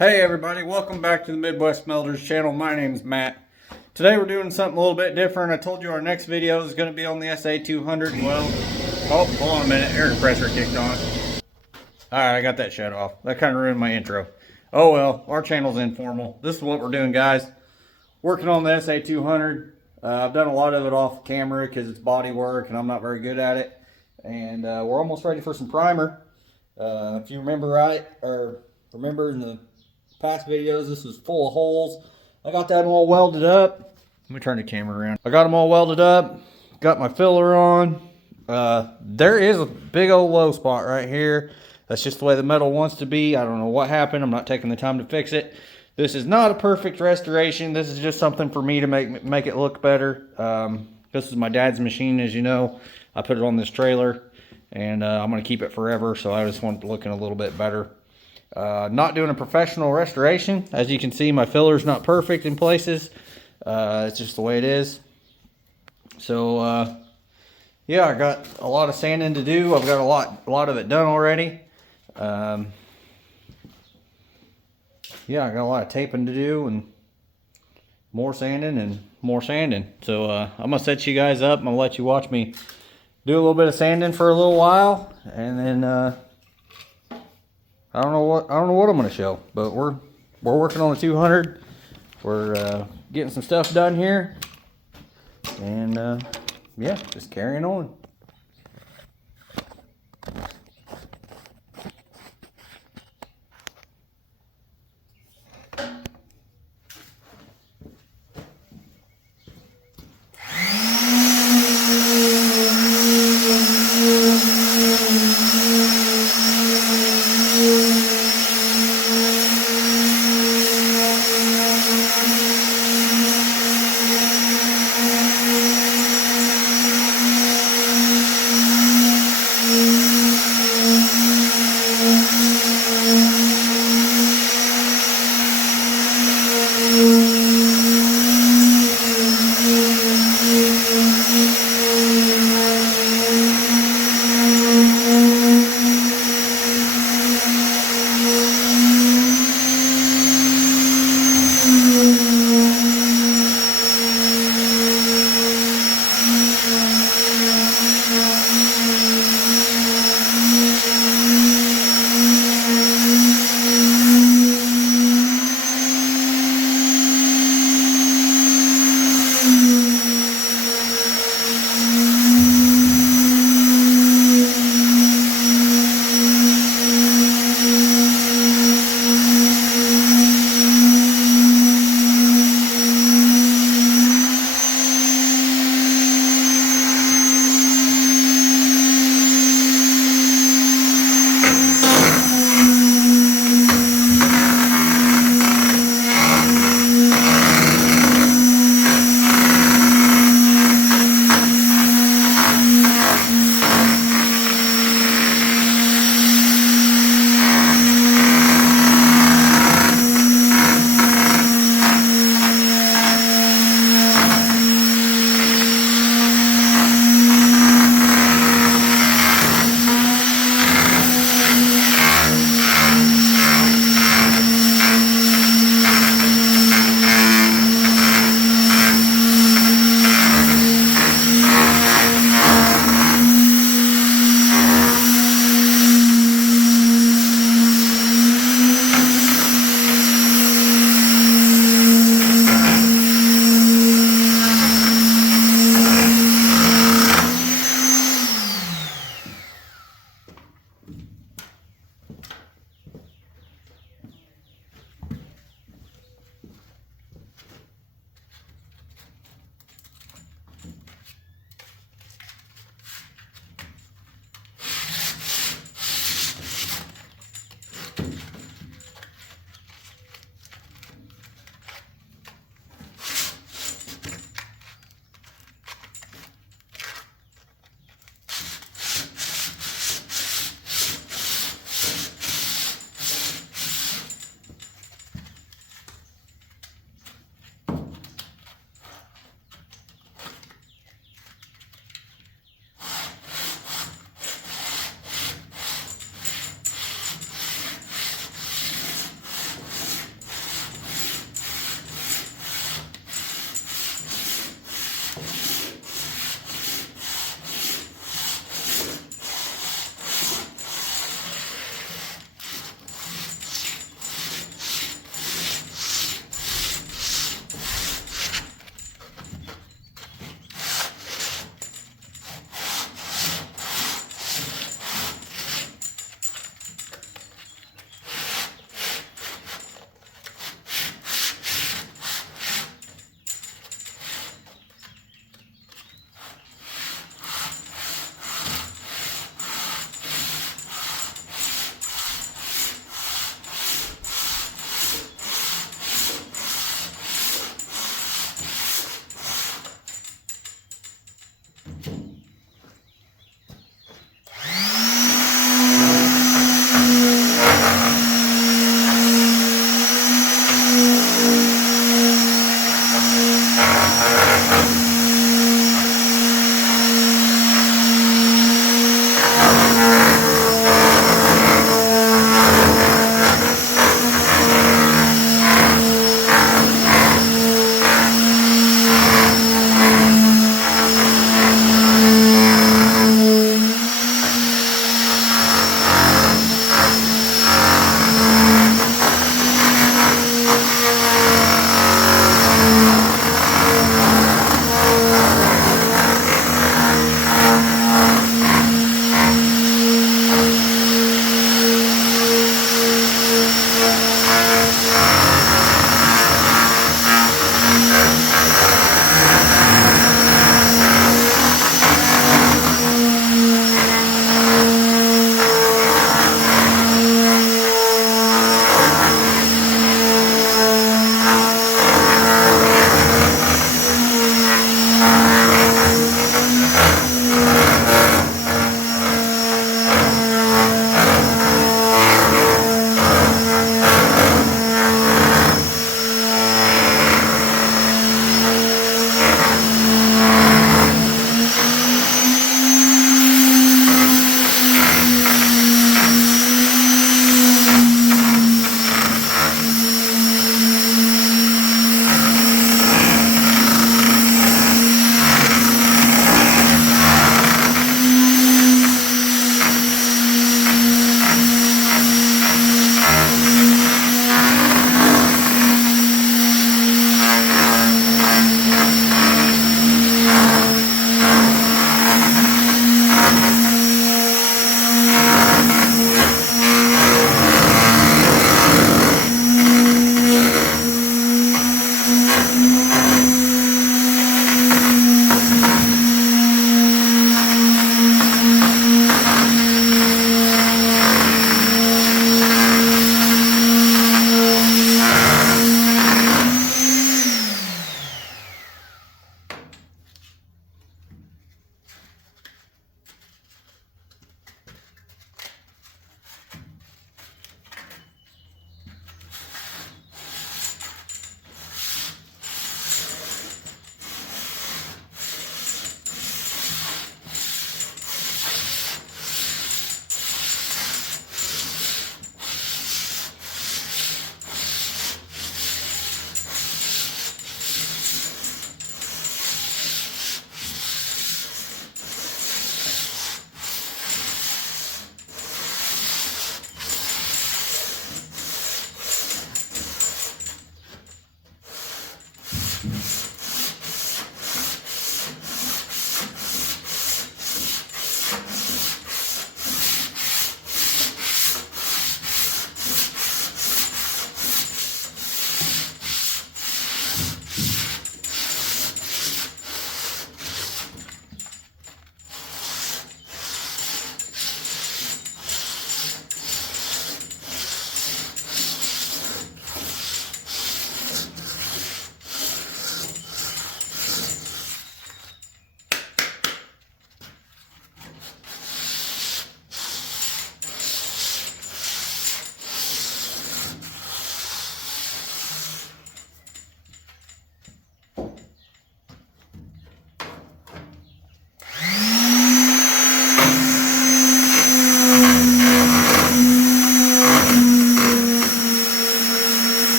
Hey everybody, welcome back to the Midwest Smelters channel. My name is Matt. Today we're doing something a little bit different. I told you our next video is going to be on the sa200. Well, oh, hold on a minute, air compressor kicked on. Alright, I got that shut off. That kind of ruined my intro. Oh well, our channel's informal. This is what we're doing, guys. Working on the sa200. I've done a lot of it off camera because it's body work and I'm not very good at it. And we're almost ready for some primer. If you remember right, or remember in the past videos, this was full of holes. I got that all welded up. Let me turn the camera around. I got them all welded up. Got my filler on. There is a big old low spot right here. That's just the way the metal wants to be. I don't know what happened. I'm not taking the time to fix it. This is not a perfect restoration. This is just something for me to make it look better. This is my dad's machine, as you know. I put it on this trailer, and I'm going to keep it forever, so I just want it looking a little bit better. Not doing a professional restoration. As you can see, my filler's not perfect in places. It's just the way it is. So yeah, I got a lot of sanding to do. I've got a lot of it done already. Yeah, I got a lot of taping to do and more sanding and more sanding. So I'm gonna set you guys up. I'm gonna let you watch me do a little bit of sanding for a little while, and then I don't know what I'm gonna show, but we're working on the 200. We're getting some stuff done here, and yeah, just carrying on.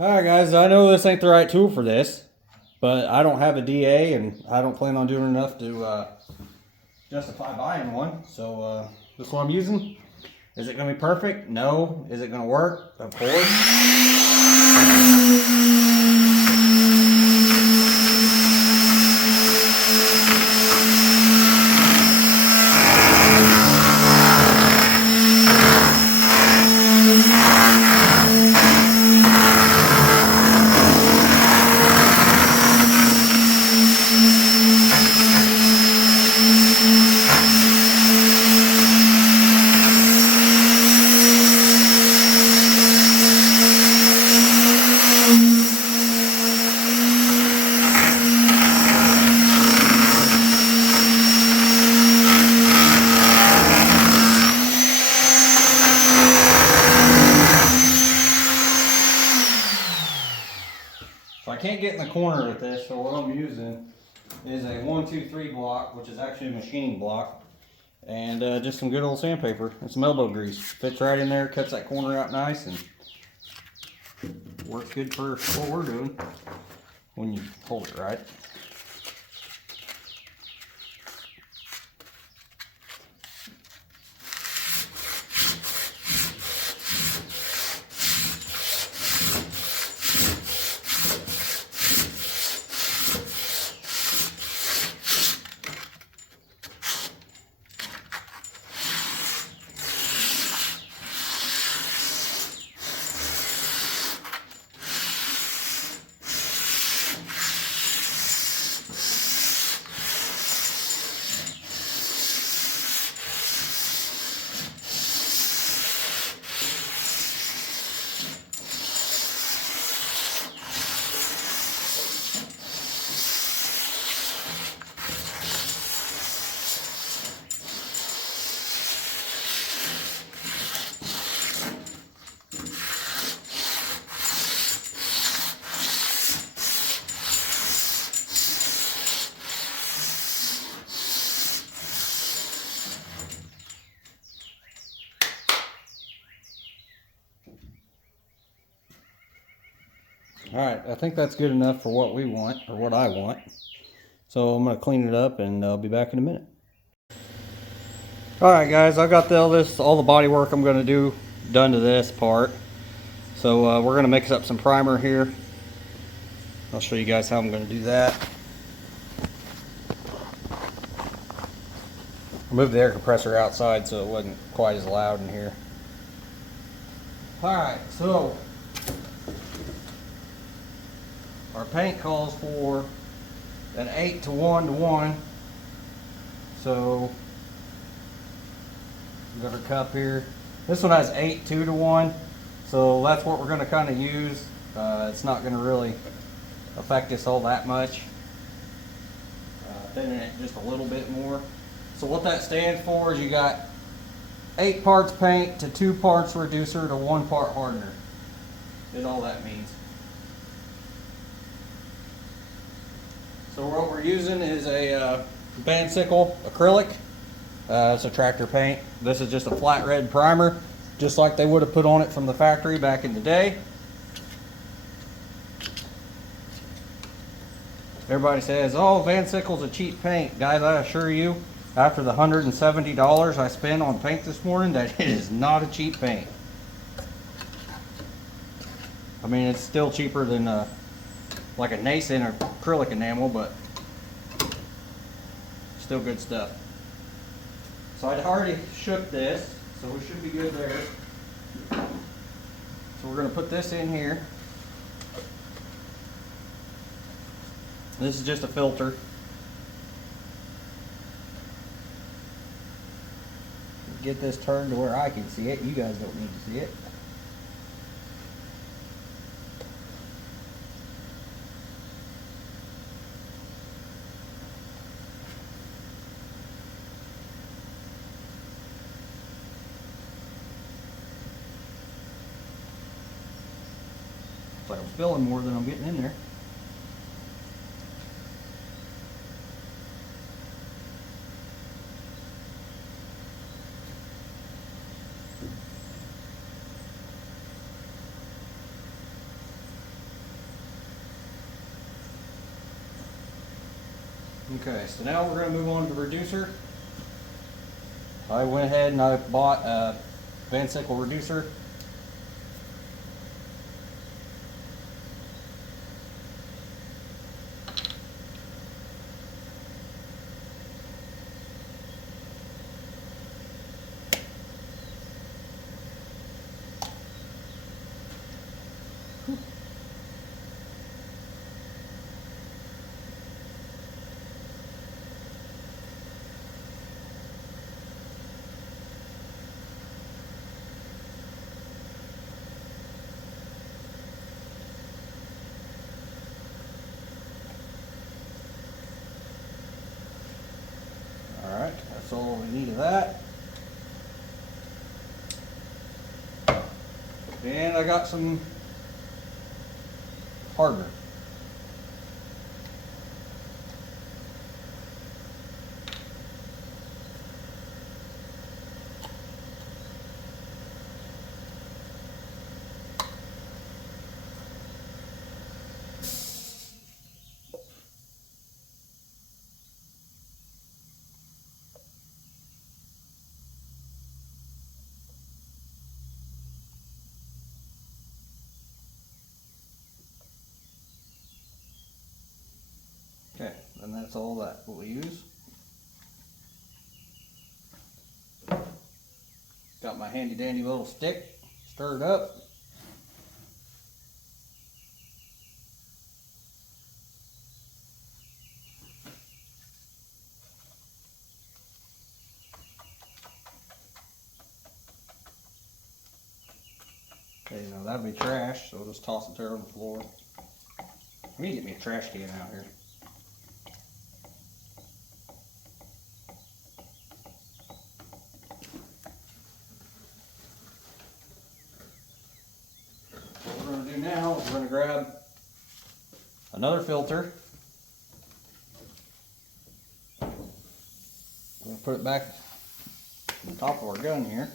Alright guys, I know this ain't the right tool for this, but I don't have a DA and I don't plan on doing enough to justify buying one. So this is what I'm using. Is it going to be perfect? No. Is it going to work? Of course. can't get in the corner with this, so what I'm using is a 1-2-3 block, which is actually a machining block, and just some good old sandpaper and some elbow grease. Fits right in there, cuts that corner out nice, and works good for what we're doing when you hold it right. Alright, I think that's good enough for what we want, or what I want. So I'm going to clean it up and I'll be back in a minute. Alright guys, I got all the body work I'm going to do done to this part. So we're going to mix up some primer here. I'll show you guys how I'm going to do that. I moved the air compressor outside so it wasn't quite as loud in here. Alright, so our paint calls for an 8 to 1 to 1. So we got our cup here. This one has 8 2 to 1. So that's what we're going to kind of use. It's not going to really affect us all that much. Thinning it just a little bit more. So what that stands for is you got 8 parts paint to 2 parts reducer to 1 part hardener. Is all that means. So what we're using is a Van Sickle acrylic. It's a tractor paint. This is just a flat red primer, just like they would have put on it from the factory back in the day. Everybody says, oh, Van Sickle's a cheap paint. Guys, I assure you, after the $170 I spent on paint this morning, that it is not a cheap paint. I mean, it's still cheaper than like a Nason or acrylic enamel, but still good stuff. So I'd already shook this, so we should be good there. So we're going to put this in here. This is just a filter. Get this turned to where I can see it. You guys don't need to see it. But I'm spilling more than I'm getting in there. Okay, so now we're going to move on to the reducer. I went ahead and I bought a Van Sickle reducer. Alright, that's all we need of that. And I got some hardener. That's all that we'll use. Got my handy dandy little stick stirred up. Okay, now that'll be trash, so we'll just toss it there on the floor. I need to get me a trash can out here. What we're going to do now is we're going to grab another filter. We're going to put it back on the top of our gun here.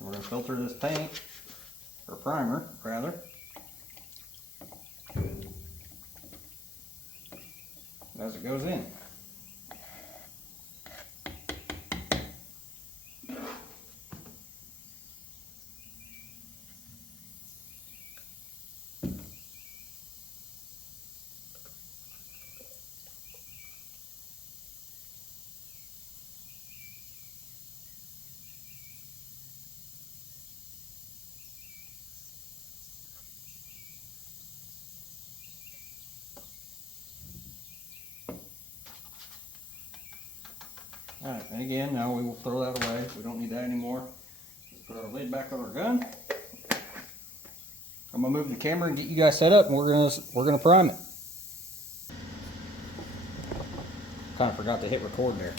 We're going to filter this paint, or primer, rather. As it goes in. Alright, and again, now we will throw that away. We don't need that anymore. Put our lid back on our gun. I'm gonna move the camera and get you guys set up, and we're gonna prime it. Kind of forgot to hit record there.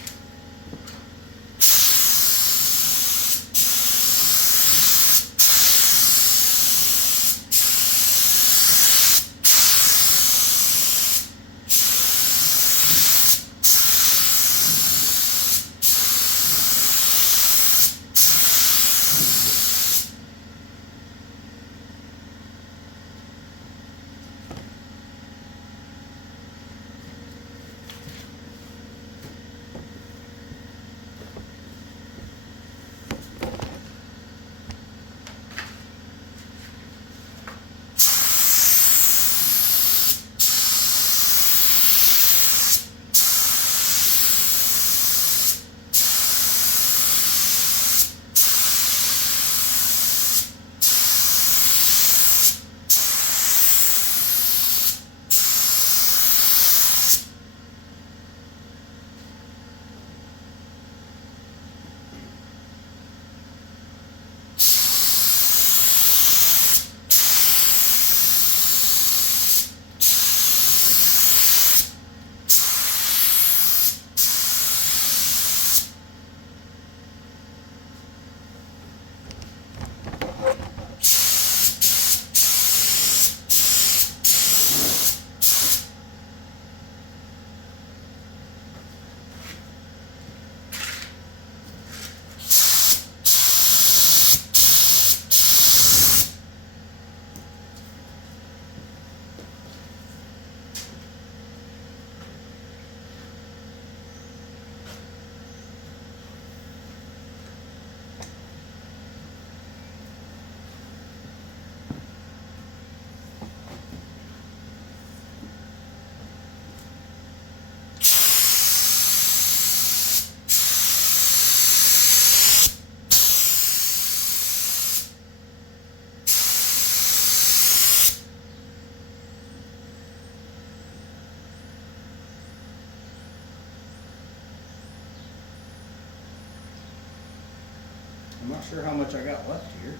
I'm not sure how much I got left here.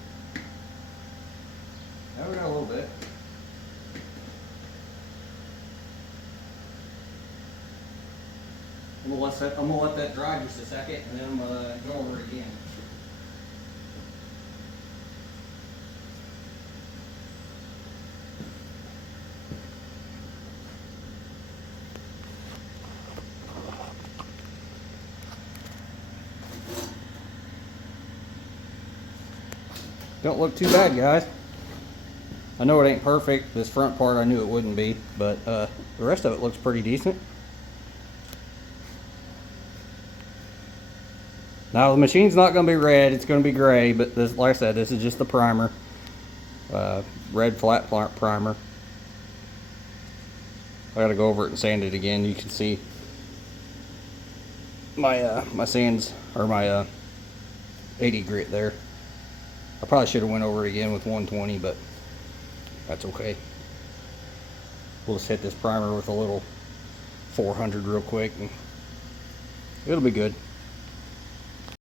Now we got a little bit. I'm gonna let that dry just a second, and then I'm gonna go over it again. Don't look too bad, guys. I know it ain't perfect. This front part I knew it wouldn't be, but the rest of it looks pretty decent. Now the machine's not going to be red, it's going to be gray, but this, like I said, this is just the primer. Red flat primer. I gotta go over it and sand it again. You can see my my sands, or my 80 grit there. I probably should have went over it again with 120, but that's okay. We'll just hit this primer with a little 400 real quick and it'll be good.